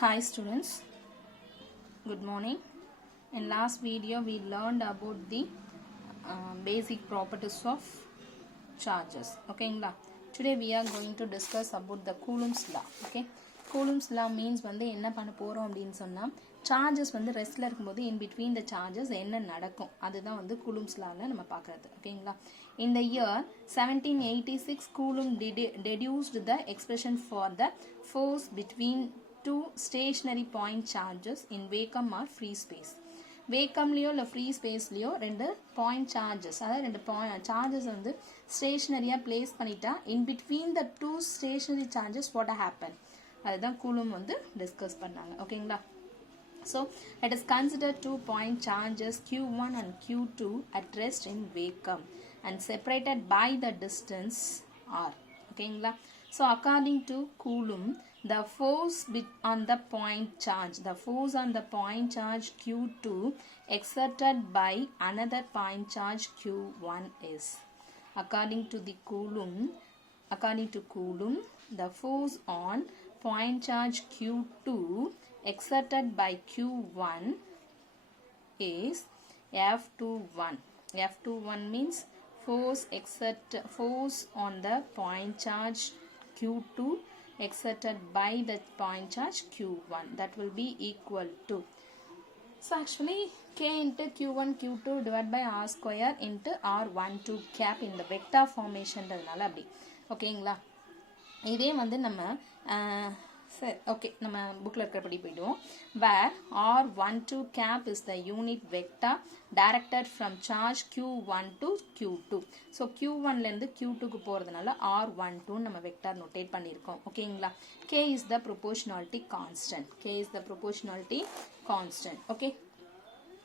Hi students, good morning. In last video we learned about the basic properties of charges. Okay, today we are going to discuss about the Coulomb's law. Okay, Coulomb's law means வந்து என்ன பண்ண போறோம் அப்படினு சொன்னா charges வந்து ரெஸ்ட்ல இருக்கும்போது in between the charges என்ன நடக்கும் அதுதான் வந்து Coulomb's lawல நம்ம பார்க்கிறது. ஓகேங்களா? In the year 1786 Coulomb deduced the expression for the force between two stationary point charges in vacuum or free space. வேக்கம்லியோ இல்லை ஃப்ரீ ஸ்பேஸ்லியோ ரெண்டு பாயிண்ட் சார்ஜஸ், அதாவது ரெண்டு சார்ஜஸ் வந்து ஸ்டேஷனரியாக பிளேஸ் பண்ணிட்டா in between the two stationary charges what happen அதுதான் Coulomb வந்து discuss பண்ணாங்க. ஓகேங்களா? So let us consider 2 point charges Q1 and Q2 at rest in vacuum and separated by the distance R. ஓகேங்களா? So according to Coulomb, the force on the point charge, Q2 exerted by another point charge Q1 is, according to Coulomb, the force on point charge Q2 exerted by Q1 is F21. F21 means force on the point charge Q2 exerted by the point charge Q1, that will be equal to, so actually K into Q1 Q2 divided by R square into R12 cap in the vector formation ன்றதுனால அப்படி. ஓகேங்களா? இதே வந்து நம்ம சரி okay நம்ம புக்கில் இருக்கிறபடி போயிடுவோம். where R12 cap is the unit vector directed from charge Q1 to Q2. So Q1லேருந்து Q2க்கு போகிறதுனால R12 நம்ம வெக்டார் நோட்டேட் பண்ணியிருக்கோம். ஓகேங்களா? K is the proportionality constant. Okay.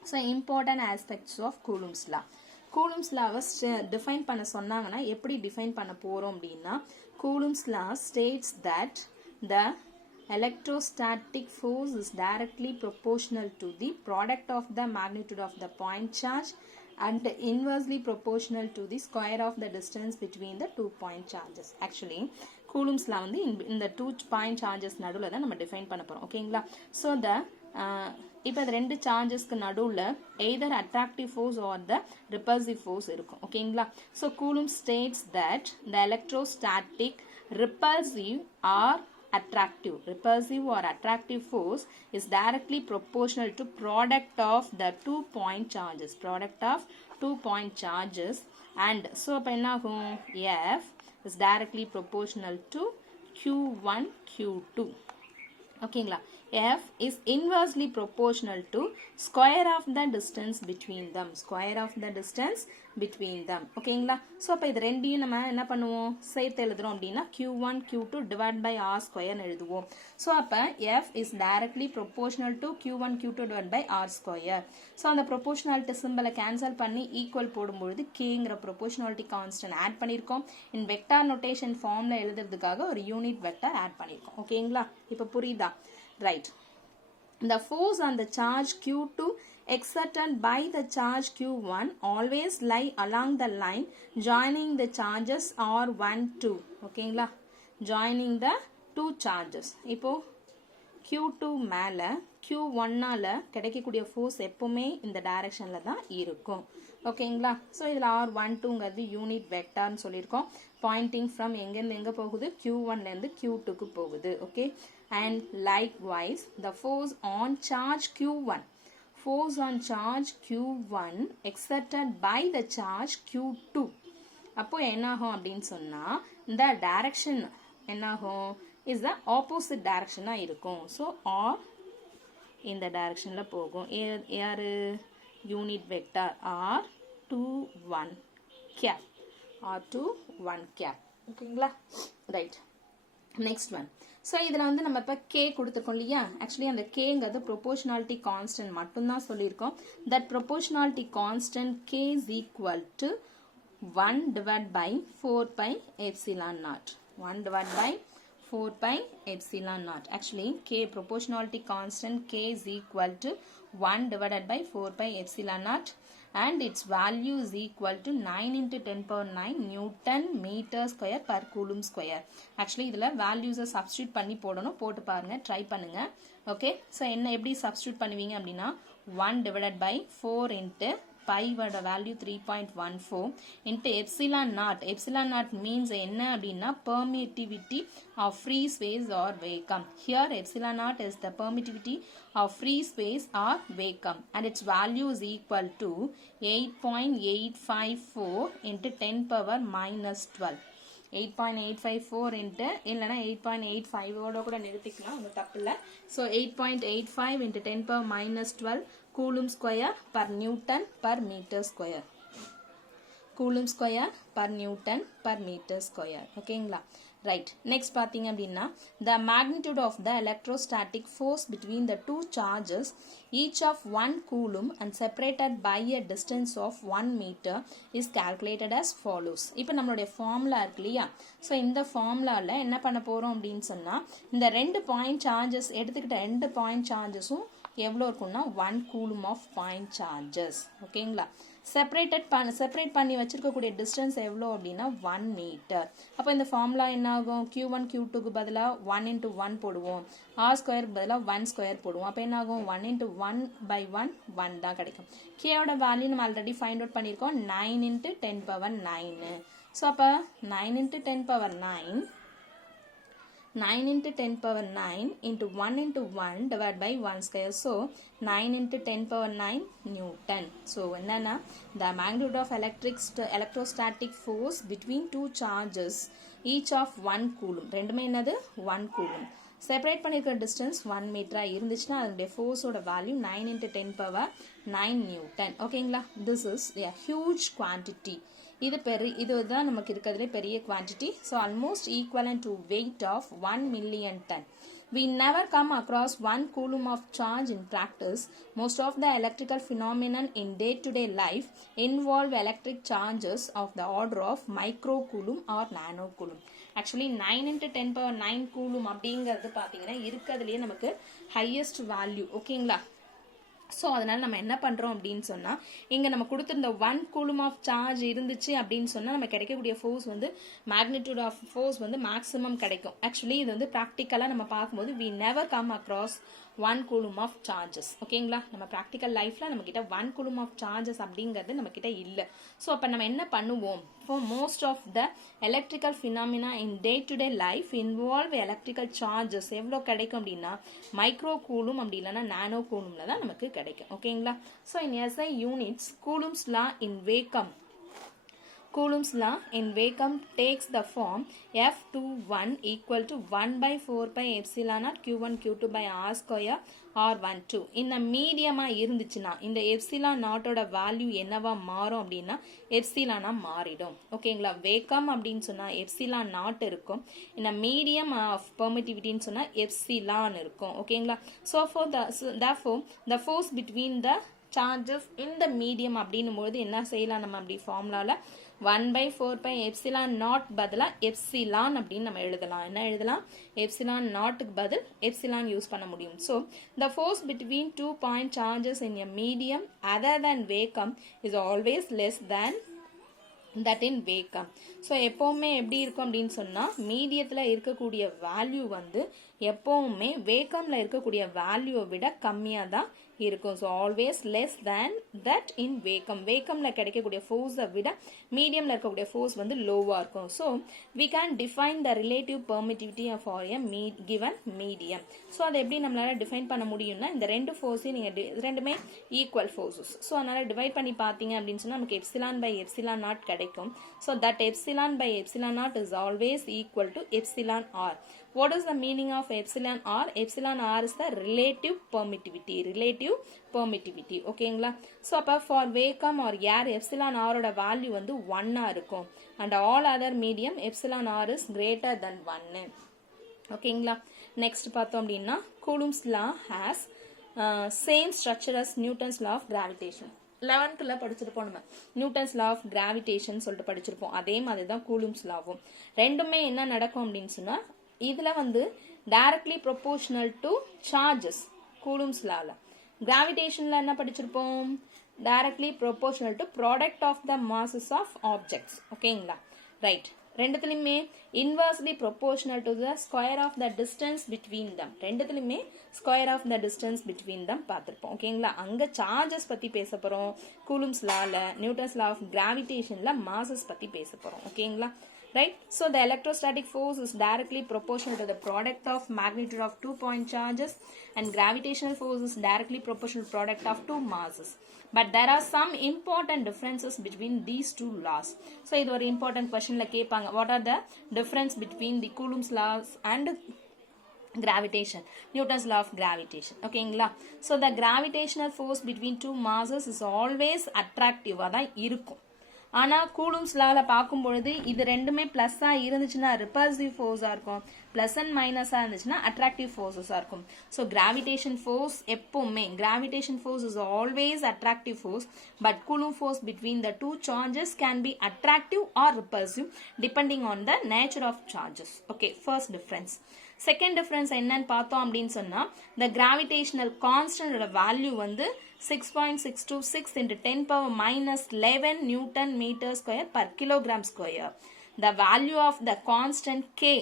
So important aspects of Coulomb's law. Coulomb's லாவை டிஃபைன் பண்ண சொன்னாங்கன்னா எப்படி டிஃபைன் பண்ண போகிறோம் அப்படின்னா, Coulomb's law states that the electrostatic force is directly proportional to the product of the magnitude of the point charge and inversely proportional to the square of the distance between the 2 point charges. Actually Coulomb's law வந்து இந்த 2 point charges நடுவில் தான் நம்ம define பண்ண போகிறோம். ஓகேங்களா? So இப்போ இந்த ரெண்டு சார்ஜஸ்க்கு நடுவில் either attractive fours are the repulsive force இருக்கும். ஓகேங்களா? So Coulomb states that the electrostatic repulsive or attractive force is directly proportional to product of the 2 point charges and so அப்ப என்ன ஆகும்? F is directly proportional to Q1 Q2. ஓகேங்களா? F is inversely proportional to square of the distance between them. ஓகேங்களா? So அப்போ இது ரெண்டையும் நம்ம என்ன பண்ணுவோம்? சேர்த்து எழுதுறோம் அப்படின்னா Q1 Q2 divided by R square எழுதுவோம். ஸோ அப்போ F is directly proportional to Q1 Q2 divided by R square. So அந்த ப்ரொபோஷனாலிட்டி சிம்பிளை கேன்சல் பண்ணி ஈக்குவல் போடும்பொழுது Kங்கிற ப்ரொபோஷனாலிட்டி கான்ஸ்டன்ட் ஆட் பண்ணியிருக்கோம். இன் வெக்டார் நோட்டேஷன் ஃபார்மில் எழுதுறதுக்காக ஒரு யூனிட் வெக்டார் ஆட் பண்ணியிருக்கோம். ஓகேங்களா? இப்போ புரியுதா? Right. The force on the charge Q2 exerted by the charge Q1 always lie along the line joining the charges R1 2. ஓகேங்களா? joining the two charges. இப்போ Q2 மேலே Q1ஆல் கிடைக்கக்கூடிய ஃபோர்ஸ் எப்பவுமே இந்த டைரக்ஷனில் தான் இருக்கும். ஓகேங்களா? ஸோ இதில் R12ங்கிறது யூனிட் வெக்டார்னு சொல்லியிருக்கோம். பாயிண்டிங் ஃப்ரம் எங்கேருந்து எங்கே போகுது? Q1லேருந்து Q2க்கு போகுது. Okay. And likewise the force on charge Q1 exerted by the charge Q2. அப்போ என்னாகும் அப்படின்னு சொன்னால் இந்த டைரக்ஷன் என்னாகும்? இஸ் த ஆப்போசிட் டைரக்ஷனாக இருக்கும். ஸோ ஆர் இந்த டைரக்ஷனில் போகும். யார்? Unit vector R21 cap. ஓகேங்களா? ரைட். Next one. ஸோ இதில் வந்து நம்ம இப்போ K கொடுத்துருக்கோம் இல்லையா? ஆக்சுவலி அந்த Kங்கிறது ப்ரொபோஷனாலிட்டி கான்ஸ்டன்ட் மட்டும்தான் சொல்லியிருக்கோம். That proportionality constant K is equal to 1 divided by 4 pi epsilon naught. 1 divided by 4 pi epsilon naught. Actually, K proportionality constant K is equal to 1 divided by 4 pi epsilon naught, and its value is equal to 9 into 10 power 9 Newton meter square per coulomb square. Actually, இதில் values substitute பண்ணி போடணும், போட்டு பாருங்க, try பண்ணுங்க. Okay, so என்ன எப்படி substitute பண்ணுவீங்க அப்படின்னா 1 divided by 4 into pi வட value 3.14 into epsilon naught. Epsilon naught means என்ன அப்படின்னா permittivity of free space or vacuum. Here epsilon naught is the permittivity of free space or vacuum, and its value is equal to 8.854 into 10 power minus 12. 8.854 into இல்லைனா 8.85 ஓட கூட நிறுத்திக்கலாம், ஒன்றும் தப்பு இல்லை. So 8.85 into 10 power minus 12 coulomb square per Newton per meter square. Coulomb square per Newton per meter square. ஓகேங்களா? Right. Next பார்த்தீங்க அப்படின்னா the magnitude of the electrostatic force between the two charges each of 1 coulomb and separated by a distance of 1 meter is calculated as follows. இப்போ நம்மளுடைய formula இருக்கு இல்லையா? So இந்த ஃபார்முலாவில் என்ன பண்ண போகிறோம் அப்படின்னு சொன்னால் இந்த 2 பாயிண்ட் சார்ஜஸ் எடுத்துக்கிட்ட 2 பாயிண்ட் சார்ஜஸும் எவ்வளோ இருக்கும்னா 1 coulomb of point charges. ஓகேங்களா? செப்பரேட் பண்ணி வச்சிருக்கக்கூடிய டிஸ்டன்ஸ் எவ்வளோ அப்படின்னா 1 மீட்டர். அப்போ இந்த ஃபார்முலா என்ன ஆகும்? Q1 Q2க்கு பதிலாக 1 into 1 போடுவோம், R ஸ்கொயருக்கு பதிலாக 1 ஸ்கொயர் போடுவோம். அப்போ என்ன ஆகும்? 1 into 1 by 1 1 தான் கிடைக்கும். Kயோட வேல்யூ நம்ம ஆல்ரெடி ஃபைண்ட் அவுட் பண்ணியிருக்கோம், 9 into 10 power 9. ஸோ அப்போ 9 into 10 power 9 9 into 10 power 9 into 1 into 1 divided by 1 square. So 9 into 10 power 9 Newton. So என்னன்னா the magnitude of electrostatic force between two charges each of 1 coulomb. ரெண்டுமே என்னது? 1 coulomb. Separate பண்ணிருக்கிற distance 1 மீட்டரா இருந்துச்சுன்னா அதனுடைய ஃபோர்ஸோட value 9 into 10 power 9 Newton. ஓகேங்களா? This is a huge quantity. இதுதான் நமக்கு இருக்கிறதுலே பெரிய quantity. So almost equivalent to weight of 1 million ton. We never come across 1 coulomb of charge in practice. Most of the electrical phenomenon in day-to-day life involve electric charges of the order of micro coulomb or nano coulomb. Actually 9 into 10 power 9 coulomb அப்படிங்கிறது பார்த்தீங்கன்னா இருக்கிறதுலேயே நமக்கு highest value. ஓகேங்களா? So அதனால் நம்ம என்ன பண்ணுறோம் அப்படின்னு சொன்னால் இங்கே நம்ம கொடுத்துருந்த 1 coulomb ஆஃப் சார்ஜ் இருந்துச்சு அப்படின்னு சொன்னால் நம்ம கிடைக்கக்கூடிய ஃபோர்ஸ் வந்து மேக்னிடியூட் ஆஃப் ஃபோர்ஸ் வந்து மேக்ஸிமம் கிடைக்கும். ஆக்சுவலி இது வந்து ப்ராக்டிக்கலாக நம்ம பார்க்கும்போது we never come across 1 coulomb of charges. ஓகேங்களா? நம்ம ப்ராக்டிக்கல் லைஃப்பில் நம்மக்கிட்ட 1 coulomb ஆஃப் சார்ஜஸ் அப்படிங்கிறது நம்மக்கிட்ட இல்லை. ஸோ அப்போ நம்ம என்ன பண்ணுவோம்? For most of the electrical phenomena in day-to-day life involve electrical charges. எவ்வளோ கிடைக்கும் அப்படின்னா மைக்ரோ கூலும் அப்படி இல்லைன்னா நானோ கூலும்ல தான் நமக்கு கிடைக்கும். ஓகேங்களா? So in SI units, Coulomb's law in vacuum takes the form F21 equal to 1 by 4 pi epsilon naught Q1 Q2 by R square R12. இந்த மீடியமா இருந்துச்சுன்னா இந்த எப்சிலான் நாட்டோட வேல்யூ என்னவா மாறும் அப்படின்னா எப்சிலானா மாறிடும். ஓகேங்களா? வேக்கம் அப்படின்னு சொன்னா எப்சிலான் நாட் இருக்கும். இந்த மீடியம் ஆஃப் பெர்மிட்டிவிட்டின்னு சொன்னா எப்சிலான் இருக்கும். ஓகேங்களா? So therefore the force between the charges in the medium அப்படின்னும் போது என்ன செய்யலாம்? நம்ம அப்படி ஃபார்முலாவில் 1 by 4 pi epsilon naught பதிலாக epsilon அப்படின்னு நம்ம எழுதலாம். என்ன எழுதலாம்? epsilon நாட்டுக்கு பதில் epsilon யூஸ் பண்ண முடியும். So the force between 2 point charges in a medium other than vacuum is always less than that in vacuum. So எப்போவுமே எப்படி இருக்கும் அப்படின்னு சொன்னால் மீடியத்தில் இருக்கக்கூடிய வேல்யூ வந்து எப்போவுமே வேக்கமில் இருக்கக்கூடிய வேல்யூவை விட கம்மியாக தான் இருக்கும். So always less than that in vacuum. வேக்கமில் கிடைக்கக்கூடிய ஃபோர்ஸை விட மீடியமில் இருக்கக்கூடிய ஃபோர்ஸ் வந்து லோவாக இருக்கும். So we can define the relative permittivity for a given medium. So அதை எப்படி நம்மளால டிஃபைன் பண்ண முடியும்னா இந்த ரெண்டு ஃபோர்ஸையும் நீங்கள் ரெண்டுமே ஈக்குவல் ஃபோர்ஸஸ். ஸோ அதனால் டிவைட் பண்ணி பார்த்தீங்க அப்படின்னு சொன்னால் நமக்கு எப்சிலான் பை எப்சிலான் நாட் கிடைக்கும். So that epsilon by epsilon naught is always equal to epsilon r. What is the meaning of epsilon r? Epsilon r is the relative permittivity. ஓகேங்களா? So அப்போ for vacuum or air epsilon r ஓட value வந்து 1 இருக்கும். and all other medium epsilon r is greater than 1. ஓகேங்களா? Next பார்த்தோம் அப்படின்னா Coulomb's law has same structure as Newton's law of gravitation. 11th படிச்சிருப்போம். நம்ம நியூட்டன்ஸ் லா ஆஃப் கிராவிடேஷன் சொல்லிட்டு படிச்சிருப்போம். அதே மாதிரி தான் கூலும்ஸ் லாவும். ரெண்டுமே என்ன நடக்கும் அப்படின்னு சொன்னா இதில் வந்து directly proportional to charges Coulomb's law. Gravitationல என்ன படிச்சிருப்போம் directly proportional to product of the masses of objects. ஓகேங்களா right ரெண்டுத்துலையுமே inversely proportional to the square of the distance between them. ரெண்டுத்துலையுமே square of the distance between them பார்த்துருப்போம் ஓகேங்களா அங்கே charges பற்றி பேச போகிறோம் Coulomb's லாவில் நியூட்டன்ஸ் லா ஆஃப் கிராவிடேஷனில் masses பற்றி பேச போகிறோம் ஓகேங்களா right so the electrostatic force is directly proportional to the product of magnitude of 2 point charges and gravitational force is directly proportional to product of two masses but there are some important differences between these two laws so இது ஒரு important questionல கேட்பாங்க what are the difference between the Coulomb's laws and gravitation Newton's law of gravitation ஓகேங்களா so the gravitational force between two masses is always attractive தான் இருக்கும் ஆனால் Coulomb's லாவில் பார்க்கும் பொழுது இது ரெண்டுமே ப்ளஸ்ஸாக இருந்துச்சுன்னா ரிப்பல்சிவ் ஃபோர்ஸாக இருக்கும் ப்ளஸ் அண்ட் மைனஸாக இருந்துச்சுன்னா அட்ராக்டிவ் ஃபோர்ஸஸாக இருக்கும் ஸோ கிராவிடேஷன் ஃபோர்ஸ் எப்போவுமே gravitation force is always attractive force but Coulomb force between the two charges can be attractive or repulsive depending on the nature of charges okay first difference second difference என்னன்னு பார்த்தோம் அப்படின்னு சொன்னால் த gravitational கான்ஸ்டன்டோட value வந்து 6.626 into 10 power minus 11 Newton meter square per kilogram square. The value of the constant K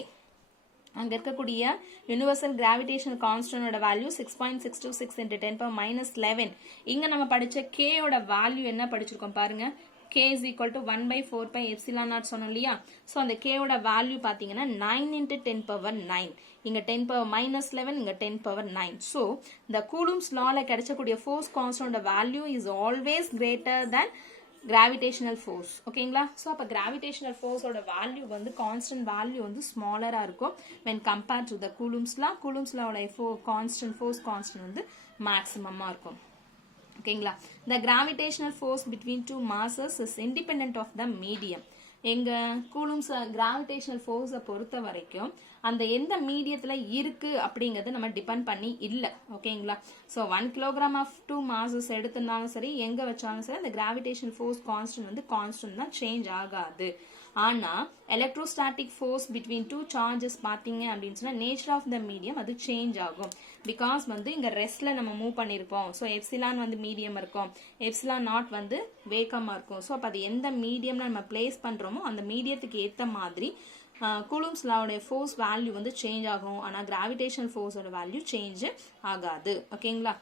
அங்கே இருக்கக்கூடிய universal gravitational கான்ஸ்டன்டோட value 6.626 into 10 power minus 11 இங்கே நம்ம படித்த கேயோட வேல்யூ என்ன படிச்சிருக்கோம் பாருங்க k is equal to 1 by 4 pi epsilon naught சொன்னோம் இல்லையா ஸோ அந்த கேயோட வேல்யூ பார்த்தீங்கன்னா 9 into 10 power 9 இங்கே 10 power minus 11 இங்கே 10 power 9 ஸோ the Coulomb's lawல கிடைச்சக்கூடிய ஃபோர்ஸ் கான்ஸ்டன்டோட value is always greater than gravitational force ஓகேங்களா ஸோ அப்போ கிராவிடேஷனல் ஃபோர்ஸோட வேல்யூ வந்து கான்ஸ்டன்ட் வேல்யூ வந்து ஸ்மாலராக இருக்கும் when compared to the Coulomb's லாவோட கான்ஸ்டன்ட் ஃபோர்ஸ் கான்ஸ்டன்ட் வந்து மேக்ஸிமமாக இருக்கும் ஓகேங்களா the gravitational force between two masses is independent of the medium எங்க கூலும்ஸ் கிராவிடேஷனல் ஃபோர்ஸை பொறுத்த வரைக்கும் அந்த எந்த மீடியத்தில் இருக்கு அப்படிங்கிறது நம்ம டிபெண்ட் பண்ணி இல்லை ஓகேங்களா so 1 kilogram of two masses எடுத்திருந்தாலும் சரி எங்கே வச்சாலும் சரி அந்த கிராவிடேஷனல் ஃபோர்ஸ் கான்ஸ்டன்ட் வந்து கான்ஸ்டன்ட் தான் சேஞ்ச் ஆகாது ஆனால் electrostatic force between two charges பார்த்தீங்க அப்படின்னு சொன்னால் நேச்சர் ஆஃப் த மீடியம் அது சேஞ்ச் ஆகும் பிகாஸ் வந்து இங்கே ரெஸ்ட்டில் நம்ம மூவ் பண்ணியிருப்போம் ஸோ எப்சிலான் வந்து மீடியம் இருக்கும் எப்சிலான் நாட் வந்து வேகமாக இருக்கும் ஸோ அப்போ அது எந்த மீடியம்ல நம்ம பிளேஸ் பண்ணுறோமோ அந்த மீடியத்துக்கு ஏற்ற மாதிரி கூலும்ஸ் லாவோடைய ஃபோர்ஸ் வேல்யூ வந்து சேஞ்ச் ஆகும் ஆனால் கிராவிடேஷனல் ஃபோர்ஸோட வேல்யூ சேஞ்ச் ஆகாது ஓகேங்களா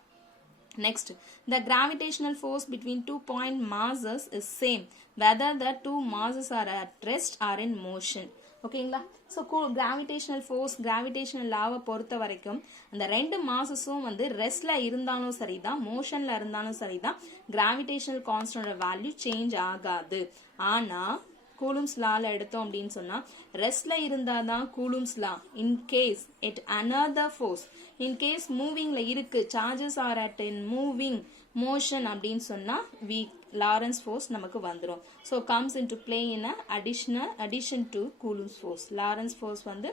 Next, the gravitational force between 2 point masses is same whether the two masses are at rest or in motion. ஓகேங்களா ஸோ கிராவிடேஷனல் ஃபோர்ஸ் கிராவிடேஷனல் லாவை பொறுத்த வரைக்கும் அந்த ரெண்டு மாசஸும் வந்து ரெஸ்ட்ல இருந்தாலும் சரிதான் மோஷன்ல இருந்தாலும் சரிதான் கிராவிடேஷனல் கான்ஸ்டன்டோட வேல்யூ சேஞ்ச் ஆகாது ஆனால் கூலும்ஸ் லால எடுத்தோம் அப்படின்னு சொன்னா ரெஸ்ட்ல இருந்தாதான் Coulomb's law in case at another force in case மூவிங்ல இருக்கு charges are at in moving motion அப்படின்னு சொன்னா லாரன்ஸ் ஃபோர்ஸ் நமக்கு வந்துடும் so comes in to play in addition to Coulomb's force Lorentz force வந்து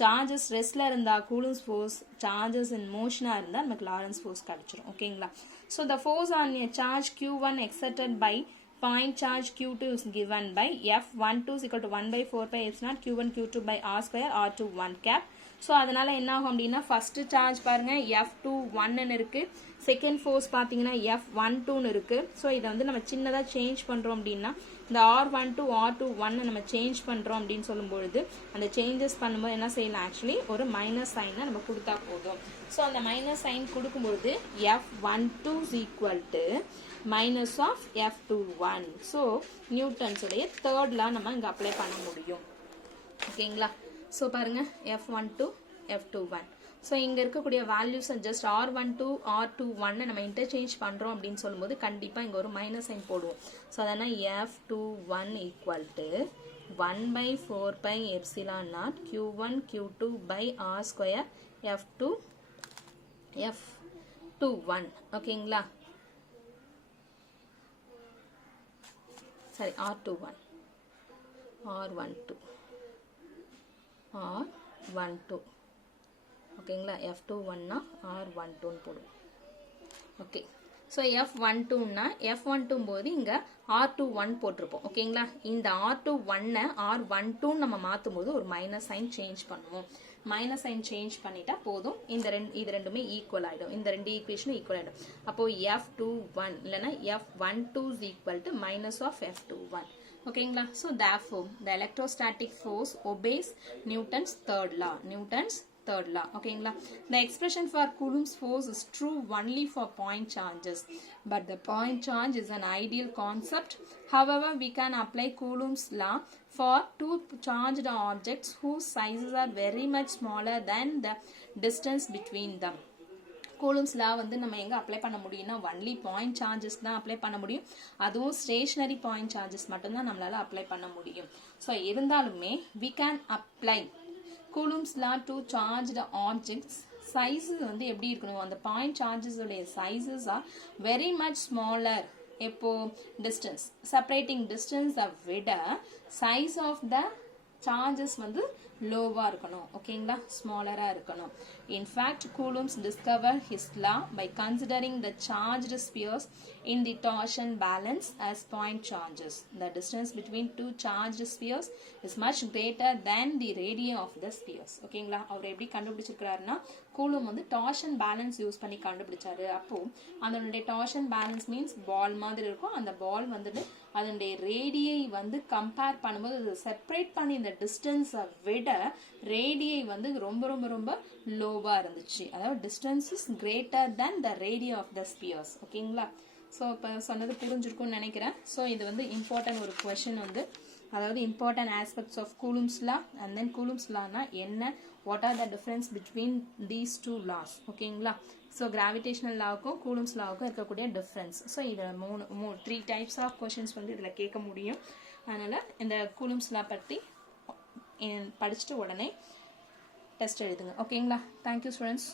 சார்ஜஸ் ரெஸ்ட்ல இருந்தா கூலும்ஸ் ஃபோர்ஸ் சார்ஜஸ் இன் மோஷனா இருந்தா நமக்கு லாரன்ஸ் ஃபோர்ஸ் கிடைச்சிடும் ஓகேங்களா so the force on a charge Q1 exerted by point charge Q2 is given by F12 is equal to 1 by 4 pi epsilon Q1 Q2 by R square R2 1 cap so அதனால என்ன ஆகும் அப்படின்னா first charge பாருங்க F21 இருக்கு second force பார்த்தீங்கன்னா F12 இருக்கு so இதை வந்து நம்ம சின்னதாக சேஞ்ச் பண்ணுறோம் அப்படின்னா இந்த R12 R21 நம்ம சேஞ்ச் பண்ணுறோம் அப்படின்னு சொல்லும்பொழுது அந்த சேஞ்சஸ் பண்ணும்போது என்ன செய்யலாம் ஆக்சுவலி ஒரு மைனஸ் சைனை நம்ம கொடுத்தா போதும் ஸோ அந்த மைனஸ் சைன் கொடுக்கும்பொழுது F12 is equal to minus of F21 so நியூட்டன்ஸுடைய தேர்ட் லா நம்ம இங்கே அப்ளை பண்ண முடியும் ஓகேங்களா ஸோ பாருங்க F12 F21 ஸோ இங்கே இருக்கக்கூடிய வேல்யூஸ் ஜஸ்ட் R12 R21 நம்ம இன்டர்சேஞ்ச் பண்ணுறோம் அப்படின்னு சொல்லும்போது கண்டிப்பாக இங்கே ஒரு மைனஸ் சைன் போடுவோம் ஸோ அதனால் F21 equal to 1 by 4 pi epsilon naught Q1 Q2 by R square F21 ஓகேங்களா sorry R21 R12 ஓகேங்களா F21 னா R12 போடுவோம் ஓகே ஸோ F12னா F12 போது இங்கே R21 போட்டிருப்போம் ஓகேங்களா இந்த R21 R12 நம்ம மாற்றும் போது ஒரு மைனஸ் சைன் சேஞ்ச் பண்ணுவோம் மைனஸ் சைன் சேஞ்ச் பண்ணிட்டா போதும். இது ரெண்டுமே ஈக்குவல் ஆகிடும். இந்த ரெண்டு ஈக்குவேஷனும் ஈக்குவல் ஆகிடும். அப்போ F21 இல்லைன்னா F12 is equal to minus of F21. ஓகேங்களா? So therefore the electrostatic force obeys Newton's third law. ஓகேங்களா? The expression for Coulomb's force is true only for point charges, but the point charge is an ideal concept. However, we can apply Coulomb's law for two charged objects whose sizes are very much smaller than the distance between them. Coulomb's law வந்து நம்ம எங்கே apply பண்ண முடியும்னா only point charges தான் apply பண்ண முடியும். அதுவும் stationary point charges மட்டும்தான் நம்மளால அப்ளை பண்ண முடியும். ஸோ இருந்தாலுமே we can apply Coulomb's law to charged objects. Sizes வந்து எப்படி இருக்கணும், அந்த பாயிண்ட் சார்ஜஸ் உடைய sizes are very much smaller. எப்போ டிஸ்டன்ஸ் செப்பரேட்டிங் டிஸ்டன்ஸ் விட சைஸ் ஆஃப் த சார்ஜஸ் வந்து லோவாக இருக்கணும். ஓகேங்களா? ஸ்மாலராக இருக்கணும். In fact Coulomb's discover his law by considering the charged spheres in the torsion balance as point charges. The distance between two charged spheres is much greater than the radii of the spheres. ஓகேங்களா? அவர் எப்படி கண்டுபிடிச்சிருக்கிறாருன்னா coulomb வந்து torsion balance use பண்ணி கண்டுபிடிச்சாரு. அப்போ அதனுடைய torsion balance means பால் மாதிரி இருக்கும். அந்த பால் வந்துட்டு அதனுடைய ரேடியை வந்து கம்பேர் பண்ணும்போது அது செப்பரேட் பண்ணி இந்த டிஸ்டன்ஸை விட ரேடியை வந்து ரொம்ப ரொம்ப ரொம்ப லோவாக இருந்துச்சு. அதாவது distance is greater than the radii of the spheres. ஓகேங்களா? ஸோ இப்போ சொன்னது புரிஞ்சிருக்கும்னு நினைக்கிறேன். ஸோ இது வந்து இம்பார்ட்டன்ட் ஒரு கொஷின் வந்து, அதாவது important aspects of Coulomb's law and then Coulomb's லானா என்ன, what are the difference between these two laws. ஓகேங்களா? ஸோ கிராவிடேஷனல் லாவுக்கும் கூலும்ஸ் லாவுக்கும் இருக்கக்கூடிய டிஃப்ரென்ஸ். ஸோ இதில் 3 டைப்ஸ் ஆஃப் கொஷின்ஸ் வந்து இதில் கேட்க முடியும். அதனால் இந்த கூலும்ஸ் லா பற்றி படிச்சுட்டு உடனே டெஸ்ட் எழுதுங்க. ஓகேங்களா? Thank you students.